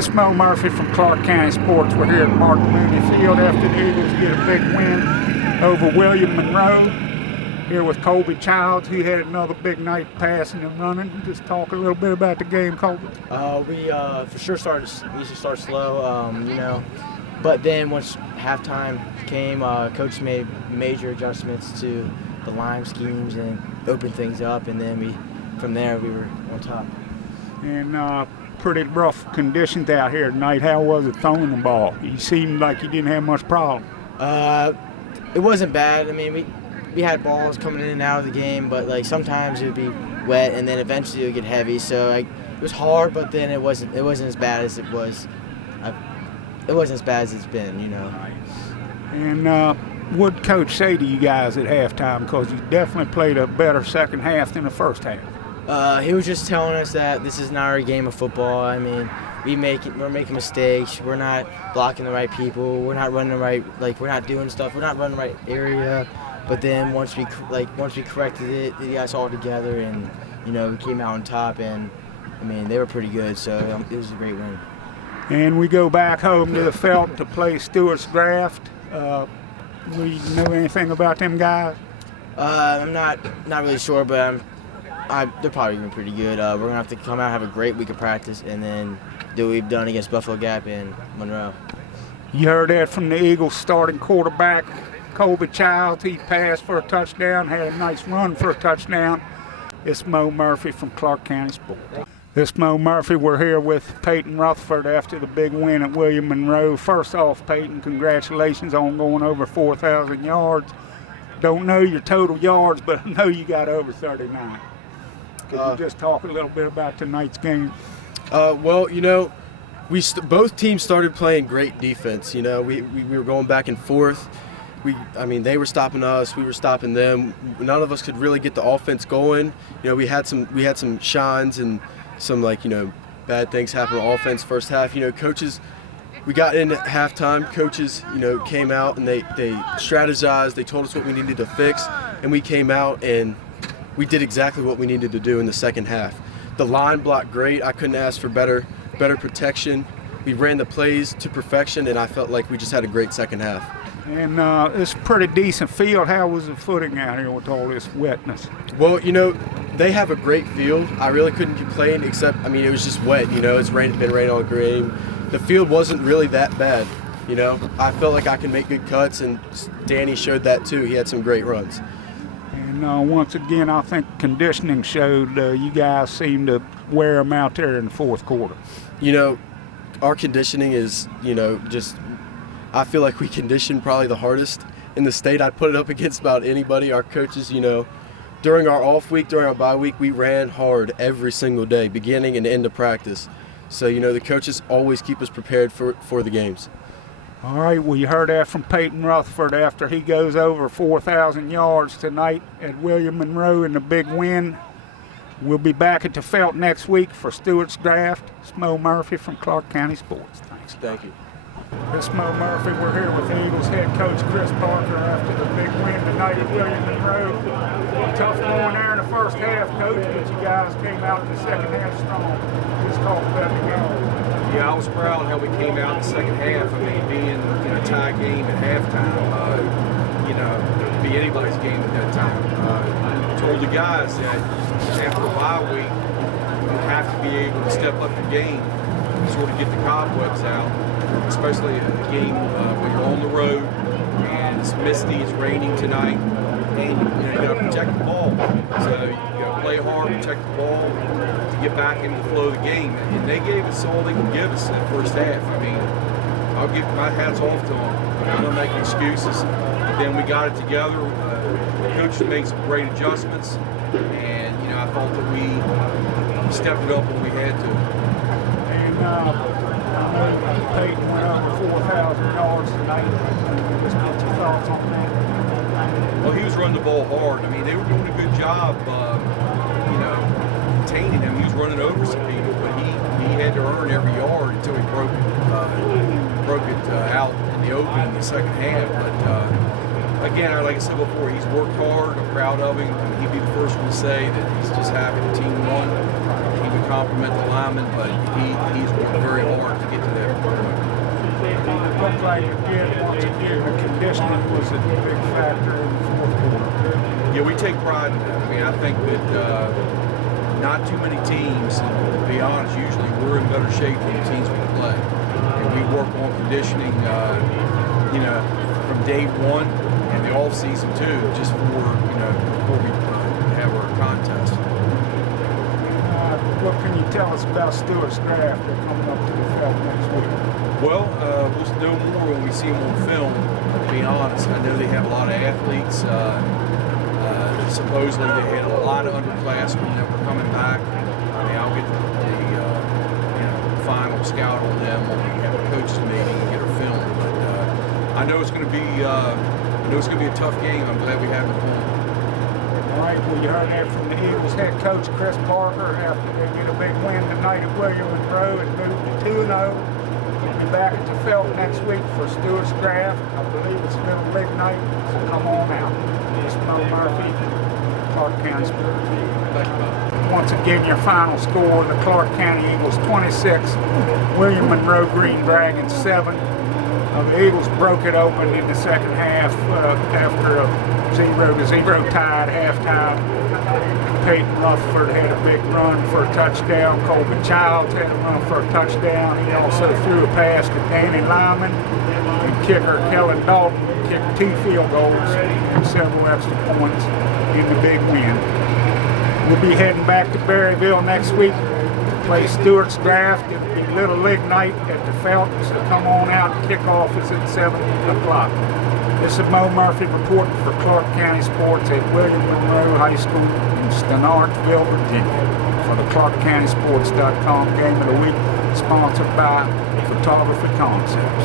This is Mo Murphy from Clarke County Sports. We're here at Mark Mooney Field after the Eagles get a big win over William Monroe. Here with Colby Childs, who had another big night passing and running. Just talk a little bit about the game, Colby. We for sure started slow, but then once halftime came, coach made major adjustments to the line schemes and opened things up, and then from there we were on top. And pretty rough conditions out here tonight. How was it throwing the ball? You seemed like you didn't have much problem. It wasn't bad. I mean, we had balls coming in and out of the game, but like sometimes it would be wet, and then eventually it would get heavy. So it was hard, but then it wasn't as bad as it was. It wasn't as bad as it's been, And what'd Coach say to you guys at halftime? Because you definitely played a better second half than the first half. He was just telling us that this is not our game of football. I mean, we're making mistakes. We're not blocking the right people. We're not running the right, we're not doing stuff. We're not running the right area. But then once we corrected it, we got us all together, and we came out on top. And I mean, they were pretty good, so it was a great win. And we go back home to the Felton to play Stewart's Draft. We know anything about them guys? I'm not really sure, but they're probably going to be pretty good. We're going to have to come out, have a great week of practice, and then do what we've done against Buffalo Gap and Monroe. You heard that from the Eagles starting quarterback, Colby Childs. He passed for a touchdown, had a nice run for a touchdown. It's Mo Murphy from Clarke County Sports. This is Mo Murphy. We're here with Peyton Rutherford after the big win at William Monroe. First off, Peyton, congratulations on going over 4,000 yards. Don't know your total yards, but I know you got over 39. Could you just talk a little bit about tonight's game? Well, both teams started playing great defense. We were going back and forth. They were stopping us, we were stopping them. None of us could really get the offense going. We had some shines and some bad things happen on offense first half. Coaches, we got in at halftime. Coaches, came out and they strategized. They told us what we needed to fix, and we came out and we did exactly what we needed to do in the second half. The line blocked great. I couldn't ask for better protection. We ran the plays to perfection, and I felt like we just had a great second half. And it's a pretty decent field. How was the footing out here with all this wetness? Well, they have a great field. I really couldn't complain, except, it was just wet. It's been raining all game. The field wasn't really that bad. I felt like I could make good cuts, and Danny showed that too. He had some great runs. And once again, I think conditioning showed you guys seemed to wear them out there in the fourth quarter. Our conditioning is, I feel like we condition probably the hardest in the state. I'd put it up against about anybody. Our coaches, during our off week, during our bye week, we ran hard every single day, beginning and end of practice. So, the coaches always keep us prepared for the games. All right, well, you heard that from Peyton Rutherford after he goes over 4,000 yards tonight at William Monroe in the big win. We'll be back at the Felton next week for Stewart's Draft. It's Mo Murphy from Clarke County Sports. Thanks. Thank you. This is Mo Murphy. We're here with Eagles head coach Chris Parker after the big win tonight at William Monroe. Tough going there in the first half, coach, but you guys came out in the second half strong. Just talk about the game. Yeah, I was proud how we came out in the second half. Being a tie game at halftime, it'd be anybody's game at that time. I told the guys that after a bye week, you have to be able to step up your game, sort of get the cobwebs out, especially a game when you're on the road and it's misty, it's raining tonight, and you got to protect the ball. So you got to play hard, protect the ball to get back into the flow of the game. And they gave us all they could give us in the first half. I'll give my hats off to them. I don't make excuses. But then we got it together. The coach made some great adjustments, and I thought that we stepped it up when we had to. And Peyton went over 4,000 yards tonight. Just get your thoughts on that. Well, he was running the ball hard. They were doing a good job, containing him. He was running over some people, but he had to earn every yard until he broke it out in the open in the second half. But again, like I said before, he's worked hard. I'm proud of him. He'd be the first one to say that he's just happy the team won. He would compliment the linemen, but he's worked very hard to get looked like it did. Once again, the conditioning was a big factor in the fourth quarter. Yeah, we take pride in that. I mean, I think that not too many teams, to be honest, usually we're in better shape than the teams we play. And we work on conditioning, from day one and the off season too, just before we have our contest. What can you tell us about Stewart's draft? They're coming up to the Felt next week. Well, we'll know more when we see them on film. To be honest, I know they have a lot of athletes. Supposedly they had a lot of underclassmen that were coming back. I mean, I'll get the final scout on them when we have a coaches meeting and get our film. But I know it's going to be a tough game. I'm glad we have it on. All right, well, you heard that from the Eagles head coach Chris Parker after they get a big win tonight at Monroe and move to 2-0. We'll be back at the Felt next week for Stewart's draft. I believe it's a little late night, so come on out. It's Mo Murphy, Clarke County Sports. Once again, your final score: the Clarke County Eagles 26, William Monroe Green Dragons 7. The Eagles broke it open in the second half after a 0-0 tie at halftime. Peyton Rutherford had a big run for a touchdown. Colby had a run for a touchdown. He also threw a pass to Danny Lyman. And kicker Kellen Dalton kicked 2 field goals and several extra points in the big win. We'll be heading back to Berryville next week to play Stewart's draft. It'll be Little League night at the Felt, so come on out. Kickoff is at 7 o'clock. This is Mo Murphy reporting for Clarke County Sports at William Monroe High School in Stanardsville, Virginia. For the ClarkeCountySports.com Game of the Week, sponsored by Photography Concepts.